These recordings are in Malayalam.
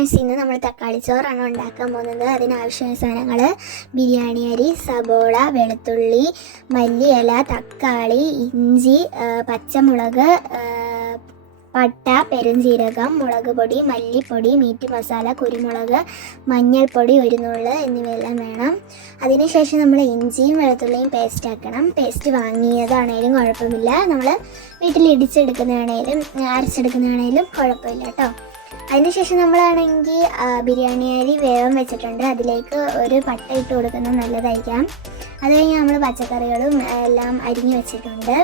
ഫ്രണ്ട്സ്, ഇന്ന് നമ്മൾ തക്കാളി ചോറാണ് ഉണ്ടാക്കാൻ പോകുന്നത്. അതിനാവശ്യമായ സാധനങ്ങൾ: ബിരിയാണി അരി, സബോള, വെളുത്തുള്ളി, മല്ലിയില, തക്കാളി, ഇഞ്ചി, പച്ചമുളക്, പട്ട, പെരുംജീരകം, മുളക് പൊടി, മല്ലിപ്പൊടി, മീറ്റ് മസാല, കുരുമുളക്, മഞ്ഞൾപ്പൊടി, ഒരു നുള്ള് എന്നിവയെല്ലാം വേണം. അതിനുശേഷം നമ്മൾ ഇഞ്ചിയും വെളുത്തുള്ളിയും പേസ്റ്റ് ആക്കണം. പേസ്റ്റ് വാങ്ങിയതാണേലും കുഴപ്പമില്ല, നമ്മൾ വീട്ടിൽ ഇടിച്ചെടുക്കുന്നതാണേലും അരച്ചെടുക്കുന്നതാണേലും കുഴപ്പമില്ല കേട്ടോ. അതിനുശേഷം നമ്മളാണെങ്കിൽ ബിരിയാണി അരി വേവാൻ വെച്ചിട്ടുണ്ട്. അതിലേക്ക് ഒരു പട്ട ഇട്ട് കൊടുക്കുന്നത് നല്ലതായിരിക്കാം. അത് കഴിഞ്ഞ് നമ്മൾ പച്ചക്കറികളും എല്ലാം അരിഞ്ഞു വെച്ചിട്ടുണ്ട്.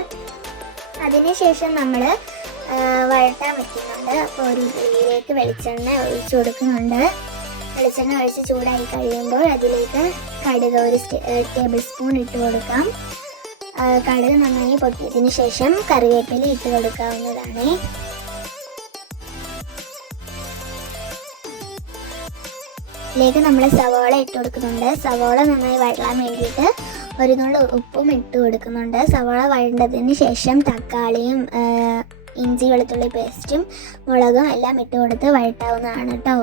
അതിനുശേഷം നമ്മൾ വഴട്ടാൻ വെക്കുന്നുണ്ട്. അപ്പോൾ ഒരു ഉള്ളിയിലേക്ക് വെളിച്ചെണ്ണ ഒഴിച്ചു കൊടുക്കുന്നുണ്ട്. വെളിച്ചെണ്ണ ഒഴിച്ച് ചൂടായി കഴിയുമ്പോൾ അതിലേക്ക് കടുക് ഒരു ടേബിൾ സ്പൂൺ ഇട്ട് കൊടുക്കാം. കടുക് നന്നായി പൊട്ടിയതിന് ശേഷം കറിവേപ്പില ഇട്ട് കൊടുക്കാവുന്നതാണ്. ഇതിലേക്ക് നമ്മൾ സവാള ഇട്ട് കൊടുക്കുന്നുണ്ട്. സവാള നന്നായി വഴലാൻ വേണ്ടിയിട്ട് ഒരു നുള്ളു ഉപ്പും ഇട്ട് കൊടുക്കുന്നുണ്ട്. സവാള വഴണ്ടതിന് ശേഷം തക്കാളിയും ഇഞ്ചി വെളുത്തുള്ളി പേസ്റ്റും മുളകും എല്ലാം ഇട്ട് കൊടുത്ത് വഴട്ടാവുന്നതാണ് കേട്ടോ.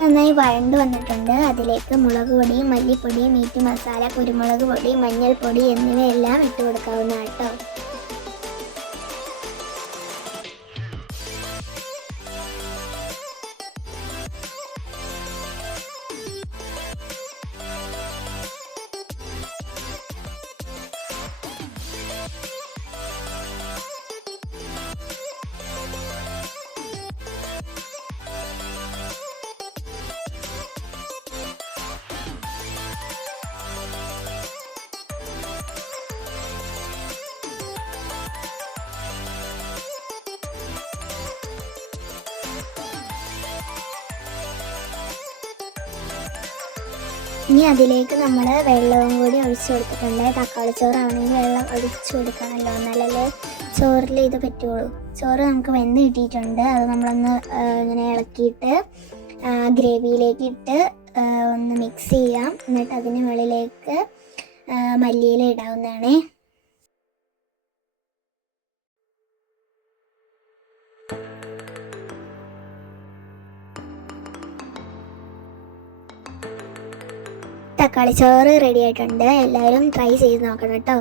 നന്നായി വഴണ്ട് വന്നിട്ടുണ്ട്. അതിലേക്ക് മുളക് പൊടി, മല്ലിപ്പൊടി, മീറ്റ് മസാല, കുരുമുളക് പൊടി, മഞ്ഞൾപ്പൊടി എന്നിവയെല്ലാം ഇട്ട് കൊടുക്കാവുന്നതാണ് കേട്ടോ. ഇനി അതിലേക്ക് നമ്മൾ വെള്ളവും കൂടി ഒഴിച്ചു കൊടുത്തിട്ടുണ്ട്. തക്കാളി ചോറാണെങ്കിൽ വെള്ളം ഒഴിച്ചു കൊടുക്കണമല്ലോ, എന്നാലല്ലേ ചോറിൽ ഇത് പറ്റുള്ളൂ. ചോറ് നമുക്ക് വെന്ത് കിട്ടിയിട്ടുണ്ട്. അത് നമ്മളൊന്ന് ഇങ്ങനെ ഇളക്കിയിട്ട് ഗ്രേവിയിലേക്ക് ഇട്ട് ഒന്ന് മിക്സ് ചെയ്യാം. എന്നിട്ട് അതിന് മുകളിലേക്ക് മല്ലിയില ഇടാവുന്നതാണ്. തക്കാളി ചോറ് റെഡി ആയിട്ടുണ്ട്. എല്ലാവരും ട്രൈ ചെയ്ത് നോക്കണം കേട്ടോ.